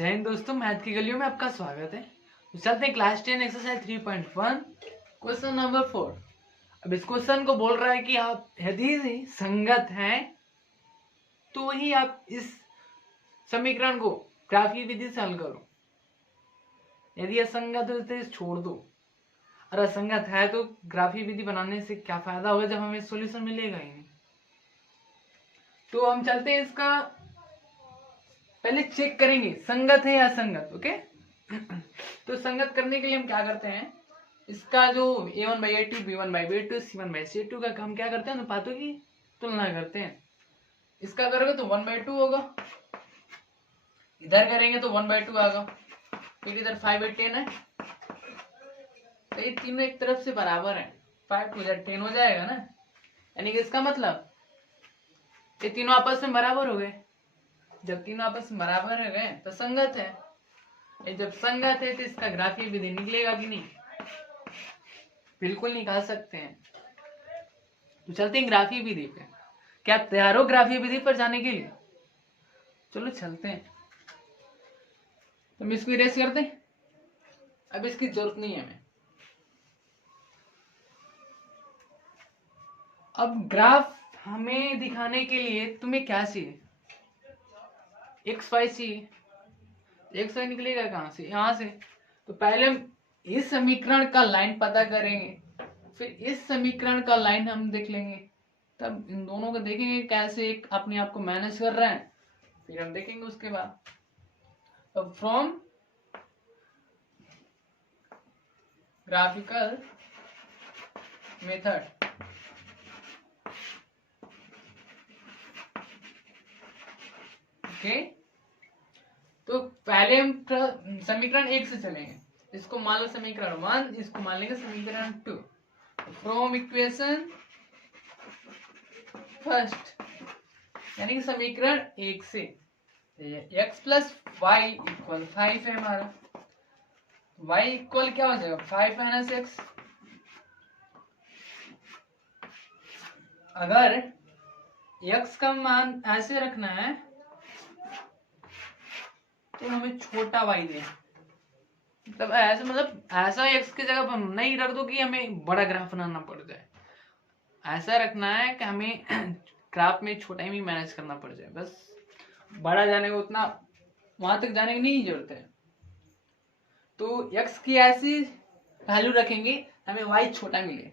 जय हिंद दोस्तों, मैथ की गलियों में आपका स्वागत है। तो चलते हैं क्लास 10 एक्सरसाइज 3.1 क्वेश्चन नंबर 4। अब इस क्वेश्चन को बोल रहा है कि आप यदि संगत हैं तो ही आप इस समीकरण को ग्राफीय विधि से हल करो। यदि असंगत है तो इसे छोड़ दो, और असंगत है तो ग्राफीय विधि बनाने से क्या फायदा होगा जब हमें सॉल्यूशन मिलेगा ही नहीं। तो हम चलते हैं, इसका पहले चेक करेंगे संगत है या असंगत। ओके तो संगत करने के लिए हम क्या करते हैं, इसका जो a1/a2 b1/b2 c1/c2 का हम क्या करते हैं, अनुपातों की तुलना करते हैं। इसका करोगे तो 1/2 होगा, इधर करेंगे तो 1/2 आएगा, फिर इधर 5/10 है, तो ये तीनों एक तरफ से बराबर है, 5 हो जाए 10 हो जाएगा ना। यानी कि इसका मतलब ये तीनों आपस में बराबर हो गए। जब तीनों आपस में बराबर हो गए तो संगत है। ये जब संगत है तो इसका ग्राफीय विधि निकलेगा कि नहीं? बिल्कुल निकाल सकते हैं। तो चलते हैं ग्राफीय विधि पे। क्या तैयार हो ग्राफीय विधि पर जाने के लिए? चलो चलते हैं। तो हम इसको इरेज कर दें, अब इसकी जरूरत नहीं है हमें। अब ग्राफ हमें दिखाने के लिए तुम्हें क्या चाहिए? XY चाहिए। XY निकलेगा कहां से? यहां से। तो पहले हम इस समीकरण का लाइन पता करेंगे, फिर इस समीकरण का लाइन हम देख लेंगे, तब इन दोनों को देखेंगे कैसे एक अपने आप को मैनेज कर रहा है, फिर हम देखेंगे उसके बाद। अब फ्रॉम ग्राफिकल मेथड ओके, तो पहले हम समीकरण 1 से चलेंगे। इसको मान लो समीकरण 1, इसको मान लेंगे समीकरण 2। फ्रॉम इक्वेशन फर्स्ट यानी कि समीकरण 1 से x प्लस वाई इक्वल 5 है हमारा। y इक्वल क्या हो जाएगा? 5 माइनस एक्स। अगर x का मान ऐसे रखना है तो हमें छोटा y दे, मतलब ऐसे, मतलब ऐसा x की जगह पर नहीं रख दो कि हमें बड़ा ग्राफ बनाना पड़ जाए। ऐसा रखना है कि हमें ग्राफ में छोटा ही मैनेज करना पड़ जाए, बस बड़ा जाने को उतना वहां तक जाने की नहीं जरूरत है। तो x की ऐसी वैल्यू रखेंगे हमें y छोटा मिले,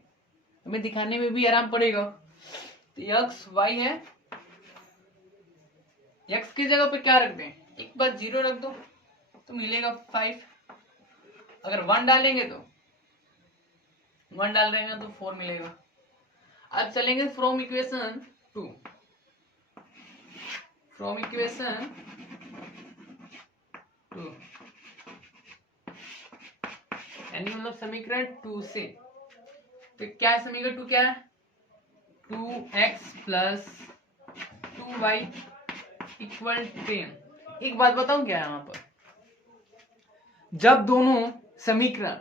हमें दिखाने में भी आराम पड़ेगा। तो x y है, x की जगह पे क्या रख दें? एक बार 0 रख दो तो मिलेगा 5। अगर 1 डालेंगे तो 1 डाल रहेंगे तो 4 मिलेगा। अब चलेंगे फ्रॉम इक्वेशन 2। फ्रॉम इक्वेशन 2 यानी मतलब समीकरण 2 से। तो क्या है समीकरण 2? क्या है? 2x plus 2y equal 10। एक बात बताऊं क्या है वहां पर, जब दोनों समीकरण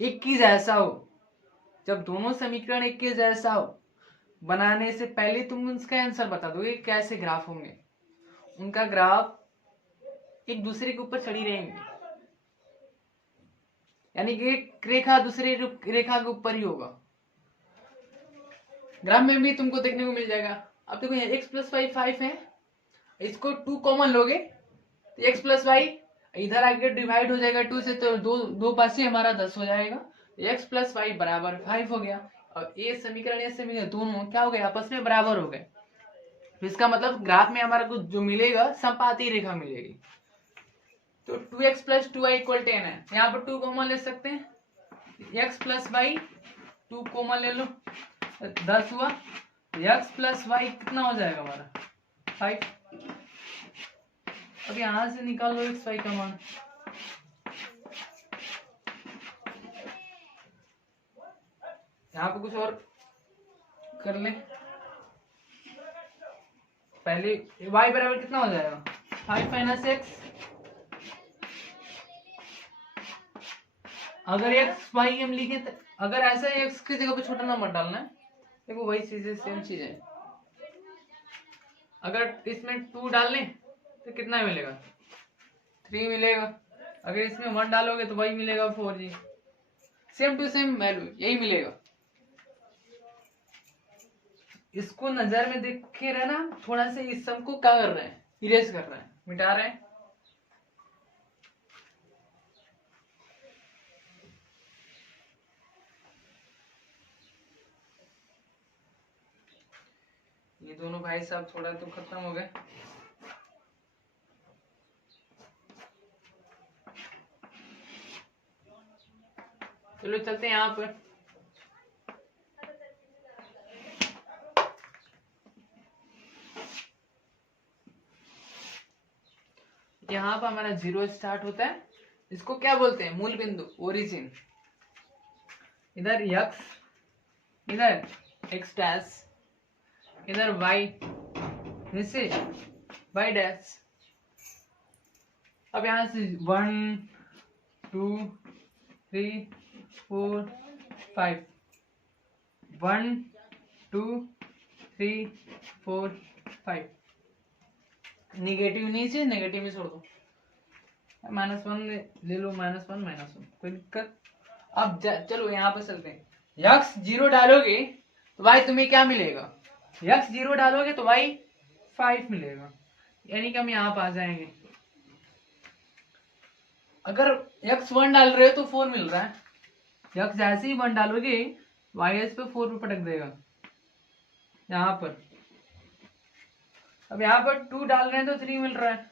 एक ही जैसा हो, जब दोनों समीकरण एक के जैसा हो, बनाने से पहले तुम उसका आंसर बता दोगे कैसे ग्राफ होंगे। उनका ग्राफ एक दूसरे के ऊपर चढ़ी रहेंगे, यानी कि एक रेखा दूसरे रेखा के ऊपर ही होगा। ग्राफ में भी तुमको देखने को मिल जाएगा। अब देखो x प्लस वाई 5 है, इसको 2 कॉमन लोगे तो x प्लस वाई इधर आके डिवाइड हो जाएगा 2 से, तो दो पास से हमारा 10 हो जाएगा। x प्लस वाई बराबर 5 हो गया। और ये समीकरण दोनों क्या हो गए? आपस में बराबर हो गए। तो इसका मतलब ग्राफ में हमारा कुछ जो मिलेगा समपाती रेखा मिलेगी। तो 2x प्लस 2y इक्वल 10 है, यहाँ पर 2 कॉमन ले सकते हैं, x प्लस वाई 2 कॉमन ले लो, 10 हुआ। x प्लस वाई कितना हो जाएगा हमारा? 5। अब यहां से निकाल लो x y का मान। यहाँ पे कुछ और कर ले, पहले y बराबर कितना हो जाएगा? 5 माइनस एक्स। अगर x y हम लिखे तो, अगर ऐसा x की जगह पे छोटा नंबर डालना है, देखो वही चीजें सेम चीज है। अगर इसमें 2 डाल लें तो कितना मिलेगा? 3 मिलेगा। अगर इसमें 1 डालोगे तो वही मिलेगा 4 जी, सेम टू सेम वैल्यू यही मिलेगा। इसको नजर में देख के रहना, थोड़ा सा इस सम को क्या कर रहे हैं, इरेज कर रहे हैं, मिटा रहे हैं। ये दोनों भाई साहब थोड़ा तो खत्म हो गए। चलो चलते हैं यहाँ पर। यहाँ पर हमारा 0 स्टार्ट होता है, इसको क्या बोलते हैं, मूल बिंदु, ओरिजिन। इधर x, इधर x डैश, इधर y, जैसे y डैश। अब यहाँ से 1 2 3 4 5, 1 2 3 4 5। नेगेटिव नहीं चाहिए, नेगेटिव में छोड़ दो, -1 ले लो, -1 कोई दिक्कत। अब चलो यहाँ पे चलते हैं। x 0 डालोगे तो y तुम्हें क्या मिलेगा, x 0 डालोगे तो y 5 मिलेगा, यानी कि हम यहाँ पे आ जाएंगे। अगर x 1 डाल रहे हो तो 4 मिल रहा है, x जैसे ही 1 डालोगे y इस पे 4 पे पटक देगा यहाँ पर। अब यहाँ पर 2 डाल रहे हैं तो 3 मिल रहा है,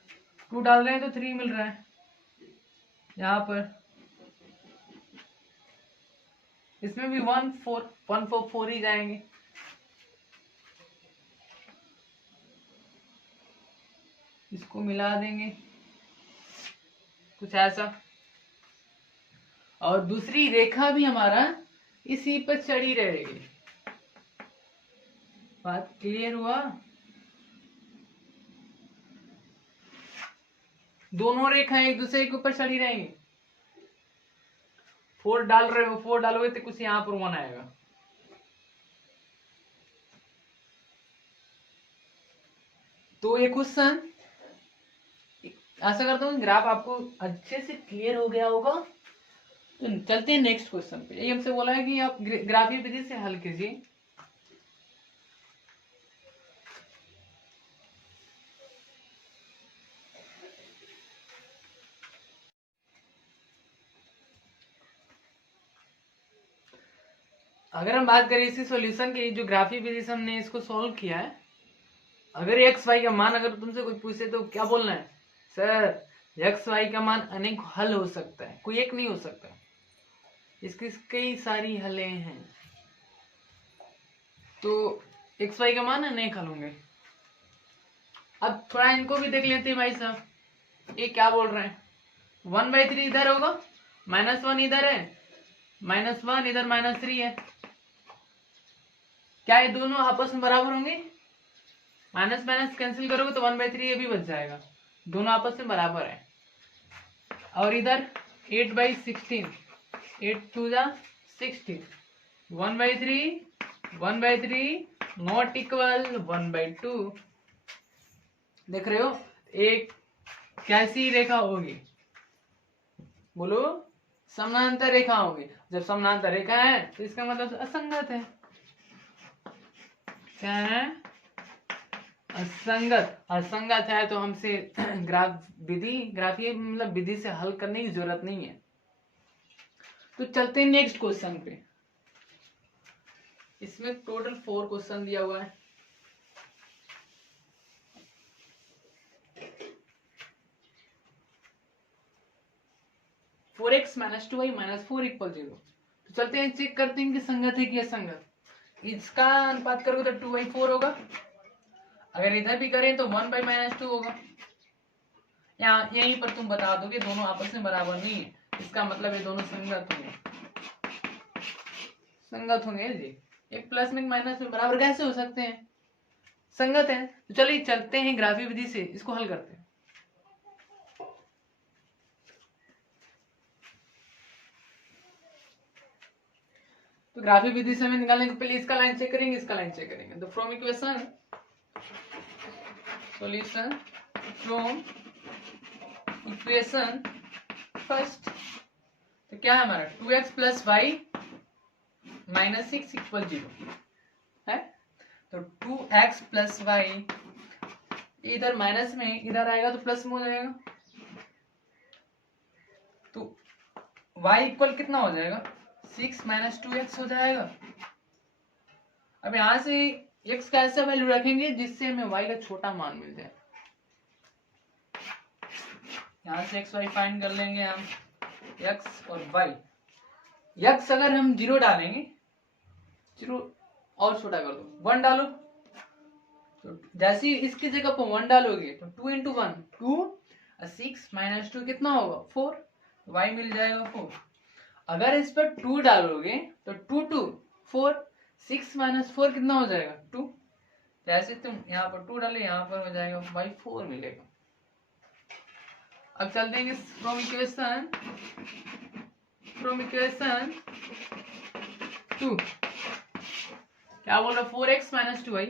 2 डाल रहे हैं तो 3 मिल रहा है यहाँ पर। इसमें भी 1 4 ही जाएंगे। इसको मिला देंगे कुछ ऐसा, और दूसरी रेखा भी हमारा इसी पर चढ़ी रहेगी। बात क्लियर हुआ? दोनों रेखाएं एक दूसरे के ऊपर चढ़ी रहेंगी। 4 डाल रहे हो, 4 डालोगे तो कुछ यहाँ पर 1 आएगा। तो ये क्वेश्चन, आशा करता हूँ ग्राफ आपको अच्छे से क्लियर हो गया होगा। तो चलते हैं नेक्स्ट क्वेश्चन पे। ये हमसे बोला है कि आप ग्राफीय विधि से हल कीजिए। अगर हम बात करें इसी सॉल्यूशन की, जो ग्राफीय विधि से हमने इसको सॉल्व किया है, अगर एक्स वाई का मान अगर तुमसे कोई पूछे तो क्या बोलना है, सर एक्स वाई का मान अनेक हल हो सकता है, कोई एक नहीं हो सकता, इसकी कई सारी हलें हैं। तो एक्स वाई का मान अनेक हल होंगे। अब थोड़ा इनको भी देख लेते हैं भाई साहब, ये क्या बोल रहे हैं। 1/3 इधर होगा, -1 इधर है, -1 इधर -3 है। क्या ये दोनों आपस में बराबर होंगे? माइनस माइनस कैंसिल करोगे तो 1/3 ये भी बच जाएगा, दोनों आपस में बराबर है। और इधर 8/16, 8 2 जा 16, 1/3 नॉट इक्वल 1/2। देख रहे हो एक कैसी रेखा होगी, बोलो समानांतर रेखा होगी। जब समानांतर रेखा है तो इसका मतलब असंगत है। क्या है? असंगत। असंगत है तो हमसे ग्राफीय मतलब विधि से हल करने की जरूरत नहीं है। तो चलते हैं नेक्स्ट क्वेश्चन पे। इसमें टोटल 4 क्वेश्चन दिया हुआ है। Four x minus 2y - 4 = 0। तो चलते हैं चेक करते हैं कि संगत है कि असंगत। इसका अनुपात करोगे तो 2/4 होगा, अगर इधर भी करें तो 1/-2 होगा। यहाँ यहीं पर तुम बता दो कि दोनों आपस में बराबर नहीं है, इसका मतलब ये दोनों संगत होंगे। संगत होंगे जी, एक प्लस में एक माइनस में बराबर कैसे हो सकते हैं? संगत है। तो चलिए चलते हैं ग्राफीय विधि से इसको हल करते हैं। तो ग्राफीय विधि से हमें निकालने के पहले इसका लाइन चेक करेंगे, इसका लाइन चेक करेंगे। तो from equation solution from equation first. तो क्या है हमारा 2x plus Y minus 6 equal 0 है। तो 2x प्लस वाई इधर माइनस में इधर आएगा तो प्लस में हो जाएगा। तो y इक्वल कितना हो जाएगा 6 माइनस 2x हो जाएगा। अब यहां से x का ऐसा वैल्यू रखेंगे जिससे हमें y का छोटा मान मिल जाए। यहां से x y फाइंड कर लेंगे हम, x और y। x अगर हम 0 डालेंगे, 0 और छोटा कर दो 1 डालो, तो जैसे इसकी जगह पर 1 डालोगे तो 2 इंटू 1 2, 6 माइनस 2 कितना होगा 4, y मिल जाएगा 4। अगर इस पर 2 डालोगे तो 2 2 4, 6 माइनस 4 कितना हो जाएगा 2। जैसे तुम यहाँ पर 2 डाले यहाँ पर हो जाएगा y 4 मिलेगा। अब चलते हैं फ्रॉम इक्वेशन 2 क्या बोल रहा 4x minus 2y,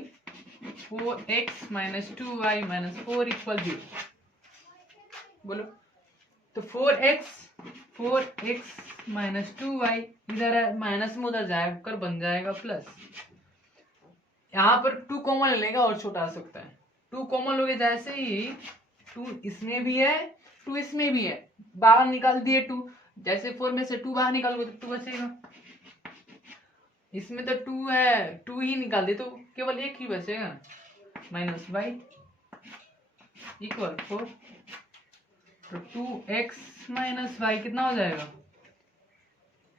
4x minus 2y minus 4 equal 0। बोलो तो 4x माइनस 2y इधर माइनस में उधर जाकर बन जाएगा प्लस। यहाँ पर 2 कॉमन लेगा और छोटा आ सकता है। 2 कॉमन लोगे जैसे ही 2 इसमें भी है 2 इसमें भी है, बाहर निकाल दिए 2। जैसे 4 में से 2 बाहर निकालोगे तो 2 बचेगा। इसमें तो 2 है, 2 ही निकाल दे तो केवल एक ही बचेगा, माइनस y इक्वल 4। तो 2x माइनस वाई कितना हो जाएगा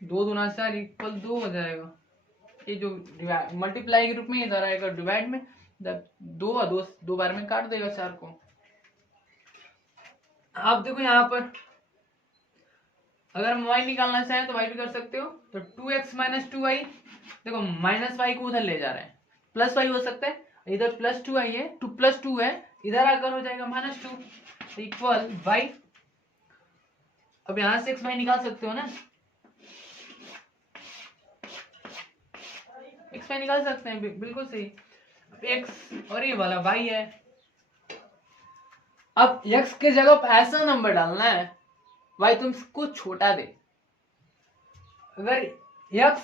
2 दूना 4 इक्वल 2 हो जाएगा। ये जो मल्टीप्लाई के रूप में इधर आएगा डिवाइड में, दो बार में काट देगा 4 को। आप देखो यहाँ पर अगर हम y निकालना चाहें तो y भी कर सकते हो। तो 2x माइनस 2y, देखो माइनस y को उधर ले जा रहे हैं, प्लस y हो सकता है, इधर प्लस 2y है, 2 प्लस 2 है, इधर आकर हो जाएगा माइनस 2 इक्वल y। अब यहां से x y निकाल सकते हो ना, x y निकाल सकते हैं, बिल्कुल सही। अब x और ये वाला y है। अब x के जगह पर ऐसा नंबर डालना है y तुमको छोटा दे। अगर x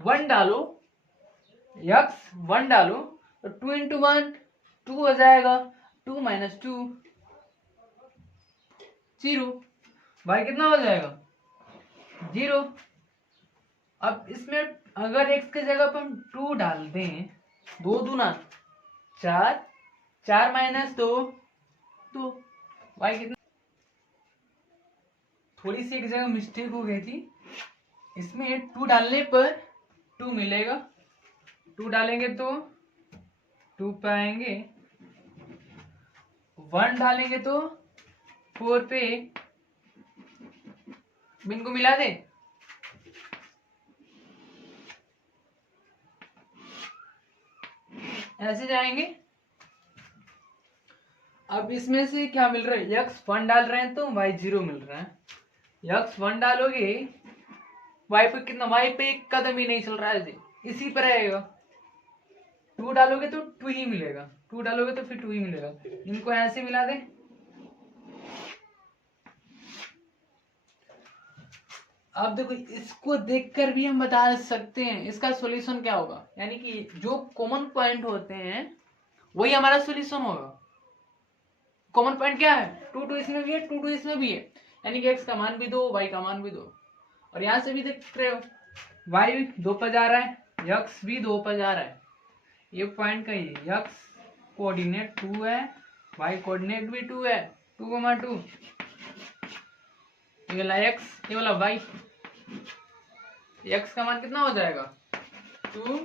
1 डालो तो 2 इंटू 1 2 हो जाएगा, 2 माइनस 2 0, y कितना हो जाएगा 0। अब इसमें अगर x के जगह पर हम 2 डाल दें, 2 दूना 4, 4 माइनस 2 2, y कितना। थोड़ी सी एक जगह मिस्टेक हो गई थी, इसमें 2 डालने पर 2 मिलेगा, 2 डालेंगे तो 2 पाएंगे, 1 डालेंगे तो 4 पे बिन को मिला दे, ऐसे जाएंगे। अब इसमें से क्या मिल रहा है x 1 डाल रहे हैं तो y 0 मिल रहा है। x 1 डालोगे y पे कितना, y पे एक कदम ही नहीं चल रहा है, इसी पर रहेगा। 2 डालोगे तो 2 ही मिलेगा, 2 डालोगे तो फिर 2 ही मिलेगा। इनको ऐसे मिला दे। अब देखो इसको देखकर भी हम बता सकते हैं इसका सॉल्यूशन क्या होगा, यानी कि जो कॉमन पॉइंट होते हैं वही हमारा सॉल्यूशन होगा। कॉमन पॉइंट क्या है 2 2 इसमें भी है, 2 2 इसमें भी है, यानी कि x का मान भी 2 y का मान भी 2। और यहां से भी देख रहे हो y 2 पर जा रहा है, x भी 2 पर जा रहा है। ये पॉइंट का ही x कोऑर्डिनेट 2 है, y कोऑर्डिनेट भी 2 है, 2,2। ये वाला x, ये वाला y, x का मान कितना हो जाएगा 2,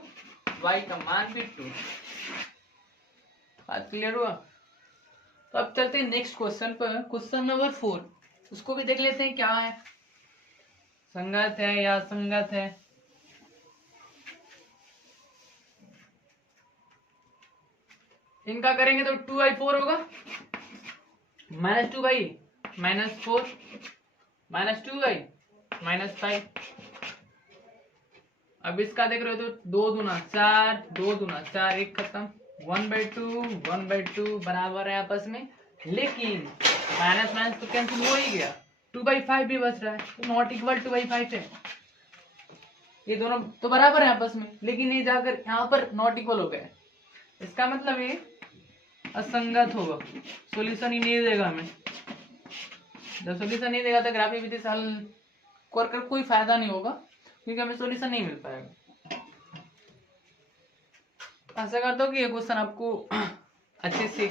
y का मान भी 2। बात क्लियर हुआ। तो अब चलते हैं नेक्स्ट क्वेश्चन पर, क्वेश्चन नंबर 4। उसको भी देख लेते हैं क्या है, संगत है या असंगत है। इनका करेंगे तो 2y4 होगा, minus 2y minus 4 minus 2y minus 5। अब इसका देख रहे हो तो 2 दूना 4, 2 दूना 4, एक खत्म, 1/2 1/2 बराबर है आपस में। लेकिन माइनस माइनस तो कैंसिल हो ही गया, 2/5 भी बच रहा है, तो नॉट इक्वल 2/5 है। ये दोनों तो बराबर है आपस में, लेकिन ये जाकर यहाँ पर नॉट इक्वल हो गया। इसका मतलब ये असंगत होगा, सॉल्यूशन ही नहीं देगा हमें। जब सॉल्यूशन नहीं देगा तो ग्राफिक विधि से हल कर कोई फायदा नहीं होगा, क्योंकि हमें सॉल्यूशन नहीं मिल पाएगा। आशा करता हूँ कि ये क्वेश्चन आपको अच्छे से